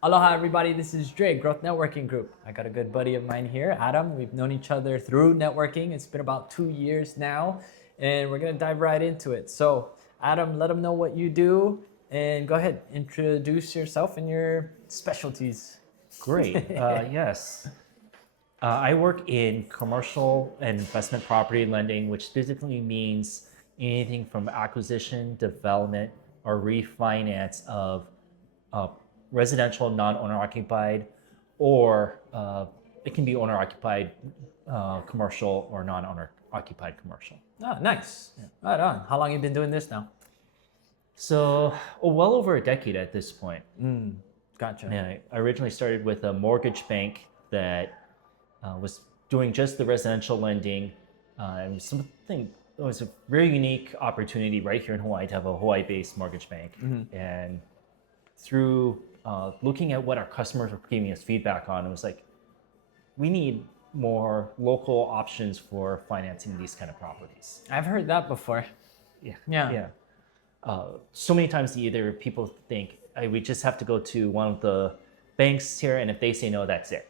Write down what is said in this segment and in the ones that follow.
Aloha, everybody. This is Dre, Growth Networking Group. I got a good buddy of mine here, Adam. We've known each other through networking. It's been about 2 years now, and we're going to dive right into it. So, Adam, let them know what you do, and go ahead, introduce yourself and your specialties. Great. Yes. I work in commercial and investment property lending, which basically means anything from acquisition, development, or refinance of residential non-owner occupied, or it can be owner occupied commercial or non-owner occupied commercial. Oh, nice. Yeah. Right on. How long have you been doing this now? So well over a decade at this point. Gotcha. Yeah, I originally started with a mortgage bank that was doing just the residential lending. It was a very unique opportunity right here in Hawaii to have a Hawaii-based mortgage bank. And through looking at what our customers were giving us feedback on, it was like, we need more local options for financing these kind of properties. I've heard that before. Yeah. So many times either people think, we just have to go to one of the banks here, and if they say no, that's it.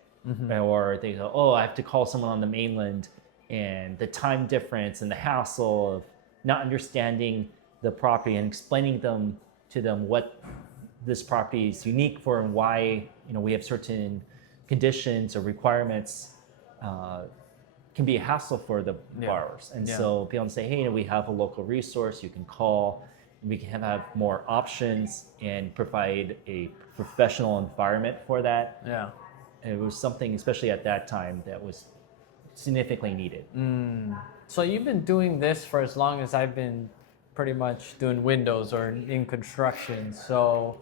Or they go, oh, I have to call someone on the mainland, and the time difference and the hassle of not understanding the property and explaining to them what this property is unique for and why we have certain conditions or requirements can be a hassle for the borrowers. And so be able to say, hey, we have a local resource you can call. We can have more options and provide a professional environment for that. Yeah. And it was something, especially at that time, that was significantly needed. So you've been doing this for as long as I've been pretty much doing windows or in construction. So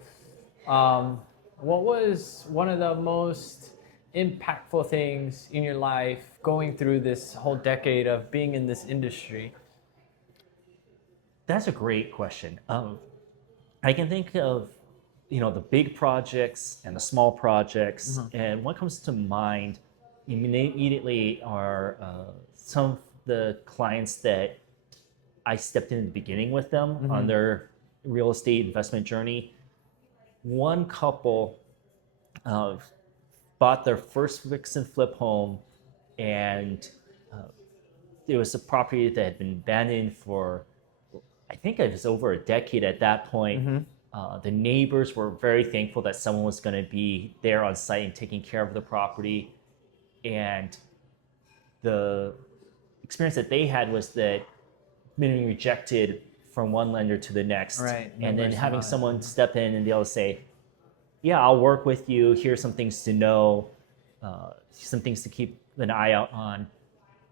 what was one of the most impactful things in your life going through this whole decade of being in this industry? That's a great question. I can think of the big projects and the small projects, and what comes to mind immediately are some of the clients that I stepped in at the beginning with them on their real estate investment journey. One couple bought their first fix and flip home, and it was a property that had been abandoned for, I think it was over a decade at that point. The neighbors were very thankful that someone was going to be there on site and taking care of the property. And the experience that they had was that being rejected from one lender to the next. Right. And then having someone step in and be able to say, yeah, I'll work with you. Here's some things to know, some things to keep an eye out on,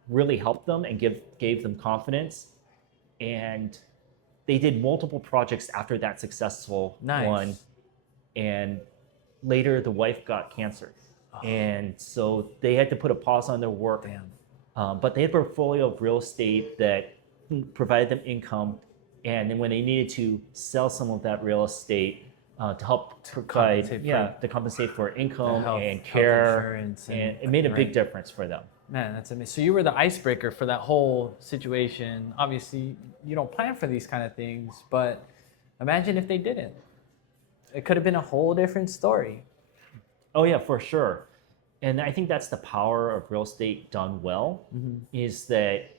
really helped them and gave them confidence. And they did multiple projects after that successful one. And later the wife got cancer. And so they had to put a pause on their work. But they had a portfolio of real estate that provided them income. And then when they needed to sell some of that real estate to help provide, to compensate for income and care, and it made a big difference for them. Man, that's amazing. So you were the icebreaker for that whole situation. Obviously, you don't plan for these kind of things, but imagine if they didn't. It could have been a whole different story. Oh yeah, for sure. And I think that's the power of real estate done well, is that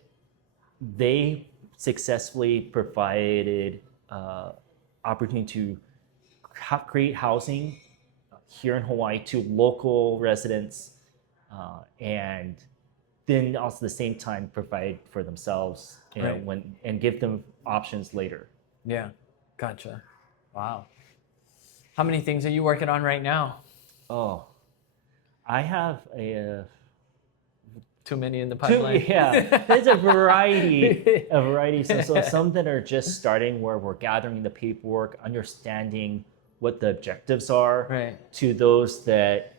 they successfully provided opportunity to create housing here in Hawaii to local residents, and then also at the same time provide for themselves, and give them options later. Yeah, gotcha. Wow. How many things are you working on right now? Oh, I have too many in the pipeline. There's a variety. So some that are just starting, where we're gathering the paperwork, understanding what the objectives are, to those that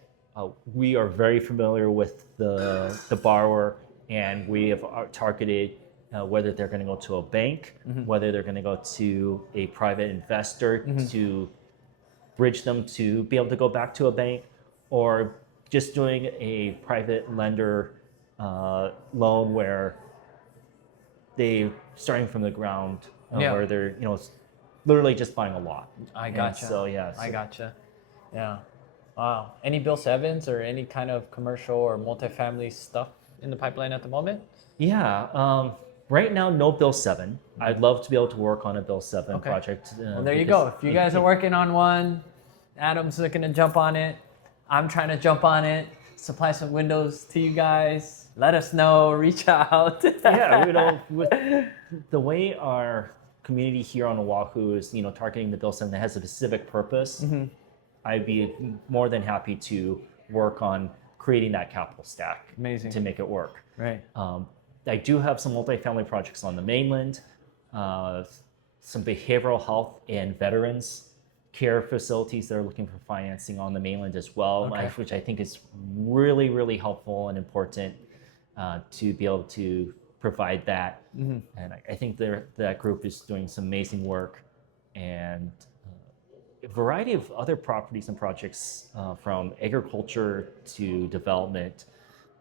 we are very familiar with the borrower, and we have targeted whether they're going to go to a bank, whether they're going to go to a private investor to bridge them to be able to go back to a bank, or just doing a private lender loan where they starting from the ground, where they're literally just buying a lot. I gotcha. So I gotcha. Yeah. Wow. Any Bill 7s or any kind of commercial or multifamily stuff in the pipeline at the moment? Yeah. Right now, no Bill 7. I'd love to be able to work on a Bill 7 Okay. project. Well, there you go. If you guys are working on one, Adam's looking to jump on it. I'm trying to jump on it. Supply some windows to you guys. Let us know. Reach out. Yeah, with the way our community here on Oahu is, targeting the Bill 7 that has a specific purpose, I'd be more than happy to work on creating that capital stack. Amazing. To make it work. Right. I do have some multifamily projects on the mainland, some behavioral health and veterans care facilities that are looking for financing on the mainland as well, Okay. which I think is really, really helpful and important to be able to provide that. And I think that group is doing some amazing work, and a variety of other properties and projects from agriculture to development.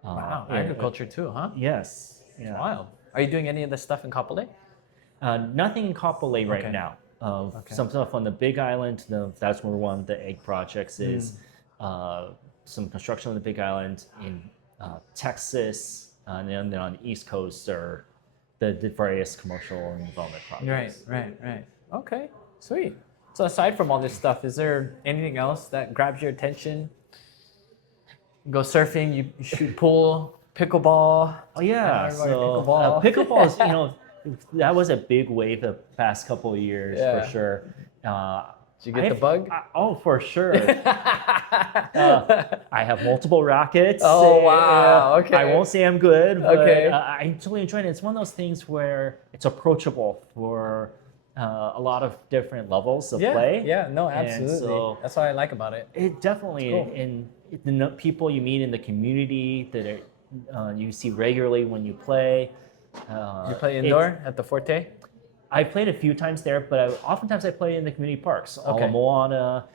Wow. Agriculture too, huh? Yes. Yeah. Wild. Are you doing any of this stuff in Kapolei? Nothing in Kapolei right Okay. now. Some stuff on the Big Island. That's where one of the egg projects is. Some construction on the Big Island in Texas, and then on the East Coast are the various commercial and development projects. Right. Okay, sweet. So aside from all this stuff, is there anything else that grabs your attention? You go surfing, you shoot pool, pickleball. Oh yeah, Everybody so pickleball. pickleball is that was a big wave the past couple of years for sure. Did you get the bug? Oh, for sure. I have multiple rackets. Oh, wow. Okay. I won't say I'm good, but Okay. I totally enjoy it. It's one of those things where it's approachable for a lot of different levels of play. Yeah, no, And absolutely. so That's what I like about it. it definitely, It's cool. and the people you meet in the community that you see regularly when you play. You play indoor at the Forte? I played a few times there, but oftentimes I play in the community parks. Okay. Ala Moana,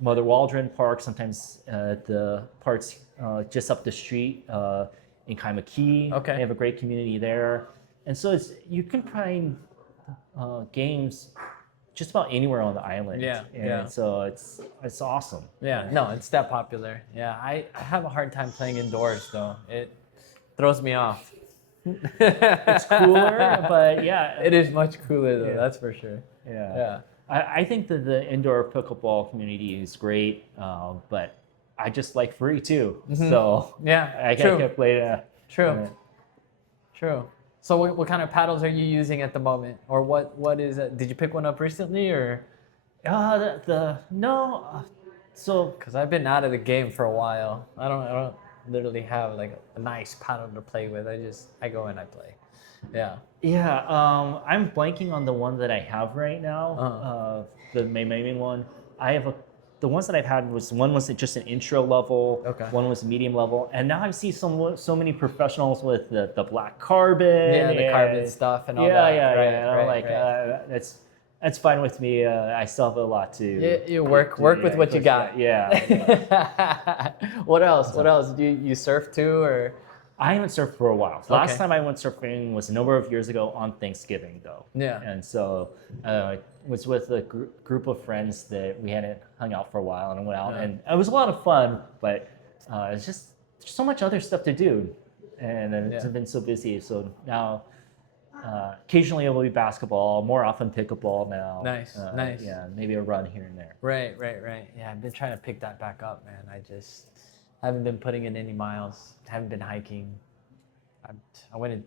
Mother Waldron Park, sometimes the parks just up the street in Kaimaki. Okay. They have a great community there. And so you can find games just about anywhere on the island. Yeah. So it's awesome. Yeah, no, it's that popular. Yeah, I have a hard time playing indoors though. It throws me off. It's cooler, but yeah. It is much cooler though, Yeah. that's for sure. Yeah. Yeah. I think that the indoor pickleball community is great, but I just like free too. So Yeah, I can't play that. True. So what kind of paddles are you using at the moment? Or what is it? Did you pick one up recently or? No. So Because I've been out of the game for a while. I don't literally have like a nice paddle to play with. I go and I play. Yeah. yeah, I'm blanking on the one that I have right now. The main one. The ones that I've had one was just an intro level. Okay. One was medium level, and now I see so many professionals with the black carbon. Yeah, the carbon stuff and all that. Right. That's fine with me. I still have a lot to. You work with what you got. Yeah. What else? Do you surf too or? I haven't surfed for a while. Last Okay. time I went surfing was a number of years ago on Thanksgiving, though. Yeah. And so I was with a group of friends that we hadn't hung out for a while, and I went out, and it was a lot of fun. But it's just there's so much other stuff to do, and it's been so busy. So now, occasionally it will be basketball, more often pickleball now. Nice. Yeah, maybe a run here and there. Right. Yeah, I've been trying to pick that back up, man. I just haven't been putting in any miles. Haven't been hiking. I went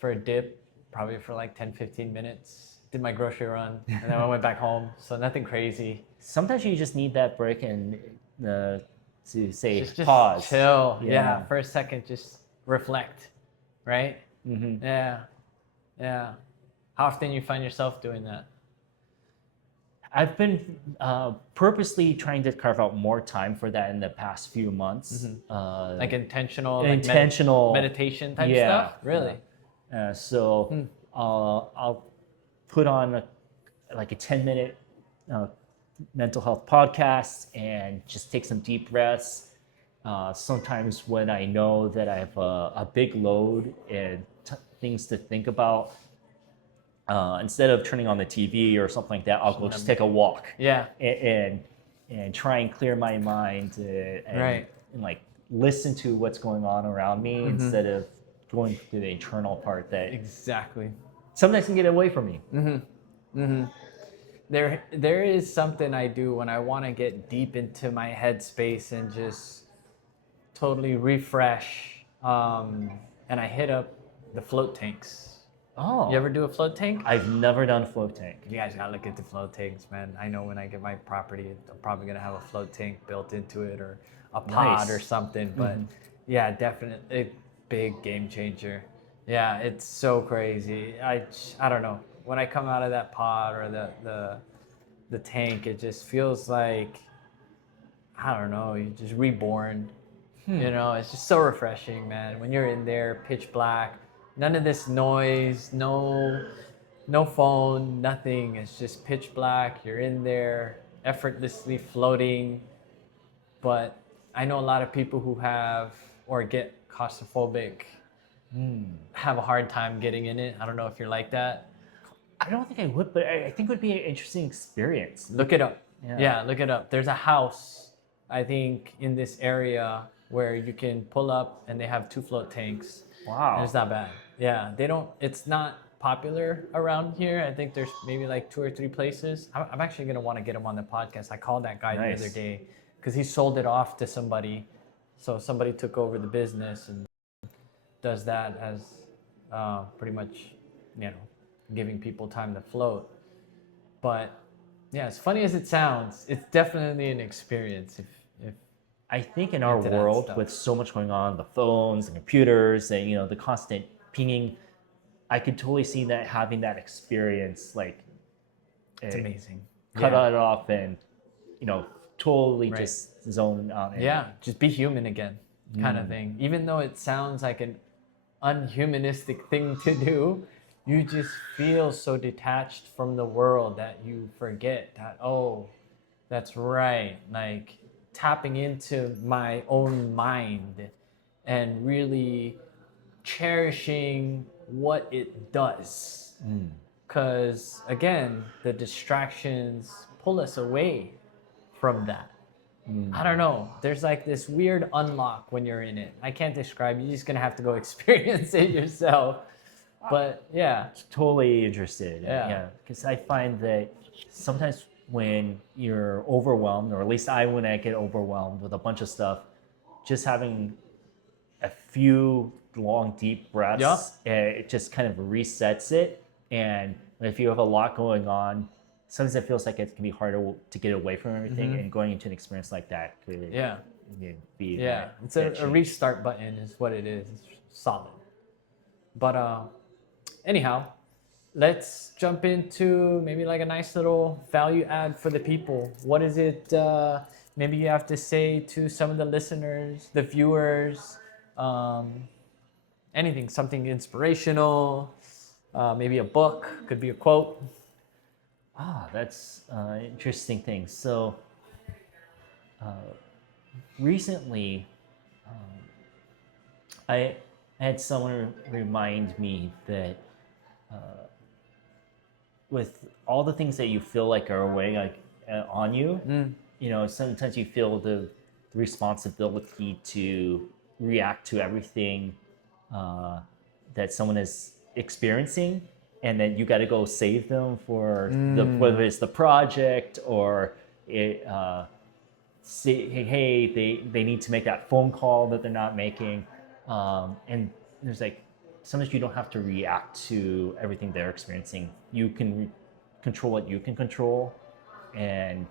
for a dip, probably for like 10, 15 minutes. Did my grocery run, and then I went back home. So nothing crazy. Sometimes you just need that break and to say Just pause, chill. Yeah. Yeah, for a second, just reflect. Right? Mm-hmm. Yeah. How often you find yourself doing that? I've been purposely trying to carve out more time for that in the past few months. Like intentional, meditation type stuff? Really? So I'll put on a 10-minute mental health podcast and just take some deep breaths. Sometimes when I know that I have a big load and things to think about, instead of turning on the TV or something like that, I'll go just take a walk. Yeah. And and try and clear my mind and like listen to what's going on around me instead of going through the internal part that Exactly. sometimes can get away from me. There is something I do when I want to get deep into my headspace and just totally refresh. And I hit up the float tanks. Oh, You ever do a float tank? I've never done a float tank. You guys gotta look into float tanks, man. I know when I get my property, I'm probably gonna have a float tank built into it or a pod Nice. or something. But yeah, definitely big game changer. Yeah, it's so crazy. I don't know. When I come out of that pod or the tank, it just feels like, I don't know, you're just reborn. You know, it's just so refreshing, man. When you're in there, pitch black, none of this noise, no phone, nothing. It's just pitch black. You're in there, effortlessly floating. But I know a lot of people who have or get claustrophobic have a hard time getting in it. I don't know if you're like that. I don't think I would, but I think it would be an interesting experience. Look it up. Yeah. Yeah, look it up. There's a house, I think, in this area where you can pull up and they have 2 float tanks. Wow. And it's not bad. Yeah, it's not popular around here. I think there's maybe like 2 or 3 places. I'm actually going to want to get him on the podcast. I called that guy Nice. the other day because he sold it off to somebody. So somebody took over the business and does that as pretty much, giving people time to float. But yeah, as funny as it sounds, it's definitely an experience if I think in our into that world stuff. with so much going on, the phones, the computers, and the constant pinging, I could totally see that having that experience, like it's amazing. cut Yeah. it off and totally Right. just zone out. And Yeah, just be human again, kind of thing. Even though it sounds like an unhumanistic thing to do, you just feel so detached from the world that you forget that, oh, that's right. Like tapping into my own mind and really cherishing what it does. Because again, the distractions pull us away from that. I don't know. There's like this weird unlock when you're in it. I can't describe. You're just gonna have to go experience it yourself. But yeah, Totally interested. Yeah. Because I find that sometimes when you're overwhelmed, or at least when I get overwhelmed with a bunch of stuff, just having a few long, deep breaths, it just kind of resets it. And if you have a lot going on, sometimes it feels like it can be harder to get away from everything, and going into an experience like that could be it's that a change. restart button is what it is. It's solid. But anyhow, let's jump into maybe like a nice little value add for the people. What is it maybe you have to say to some of the listeners, the viewers, anything, something inspirational, maybe a book, could be a quote. That's an interesting thing. So recently, I had someone remind me that with all the things that you feel like are weighing on you, sometimes you feel the responsibility to react to everything that someone is experiencing, and then you got to go save them for whether it's the project or say, hey, they need to make that phone call that they're not making. And there's like, sometimes you don't have to react to everything they're experiencing. You can control what you can control, and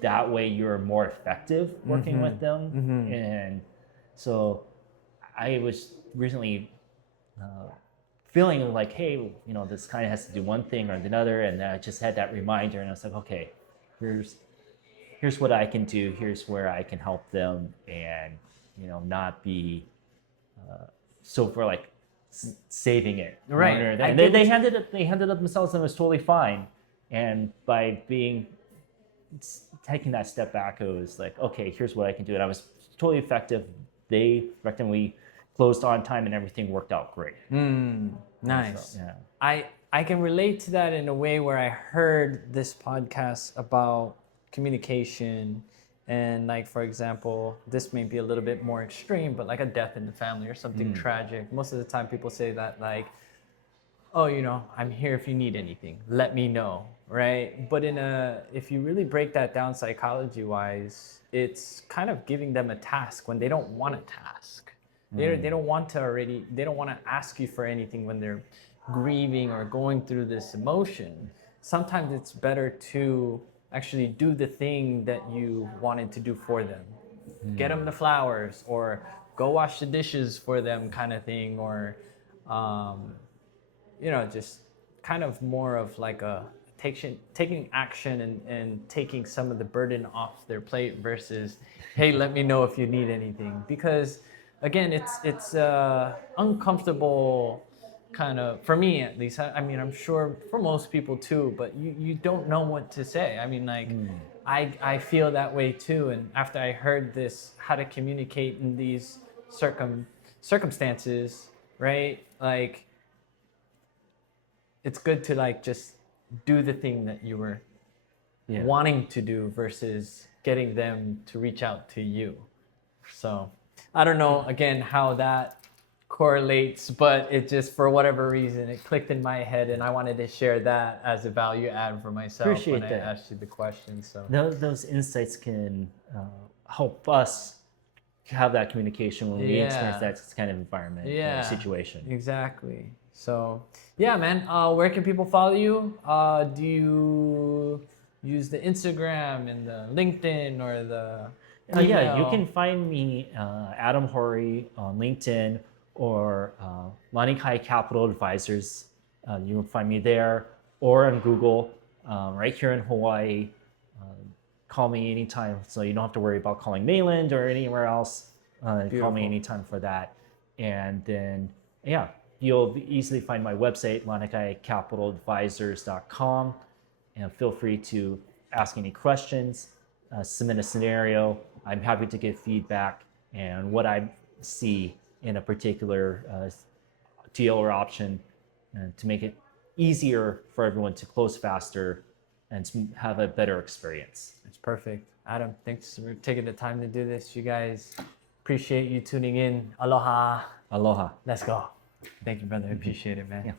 that way you're more effective working with them. And so I was recently feeling like, hey, this kind of has to do one thing or another, and I just had that reminder, and I was like, okay, here's what I can do, here's where I can help them, and not be so for like saving it, Right. And they handled it themselves, and it was totally fine. And by taking that step back, it was like, okay, here's what I can do, and I was totally effective. They we closed on time, and everything worked out great. Nice. So, yeah. I can relate to that in a way where I heard this podcast about communication, and like for example, this may be a little bit more extreme, but like a death in the family or something tragic. Most of the time, people say that like, oh, I'm here if you need anything, let me know, right? But if you really break that down psychology wise, it's kind of giving them a task when they don't want a task. They don't want to ask you for anything when they're grieving or going through this emotion. Sometimes it's better to actually do the thing that you wanted to do for them. Get them the flowers, or go wash the dishes for them, kind of thing, or just kind of more of like taking action and taking some of the burden off their plate versus, hey, let me know if you need anything. Because again, it's uncomfortable kind of, for me at least. I mean, I'm sure for most people too, but you don't know what to say. I mean, like, I feel that way too. And after I heard this, how to communicate in these circumstances, right? Like, it's good to like just do the thing that you were wanting to do versus getting them to reach out to you. So I don't know, again, how that correlates, but it just, for whatever reason, it clicked in my head, and I wanted to share that as a value add for myself. Appreciate when that. I asked you the question. So Those insights can help us have that communication when we experience that kind of environment or situation. Exactly. So yeah, man, where can people follow you? Do you use the Instagram and the LinkedIn or the Yeah, you email? can find me, Adam Hori, on LinkedIn, or Lanikai Capital Advisors. You will find me there, or on Google, right here in Hawaii. Call me anytime, so you don't have to worry about calling mainland or anywhere else. Call me anytime for that. And then, yeah, you'll easily find my website, lanikaicapitaladvisors.com. And feel free to ask any questions, submit a scenario. I'm happy to give feedback and what I see in a particular deal or option, to make it easier for everyone to close faster and to have a better experience. It's perfect. Adam, thanks for taking the time to do this. You guys, appreciate you tuning in. Aloha. Aloha. Let's go. Thank you, brother. I appreciate it, man. Yeah.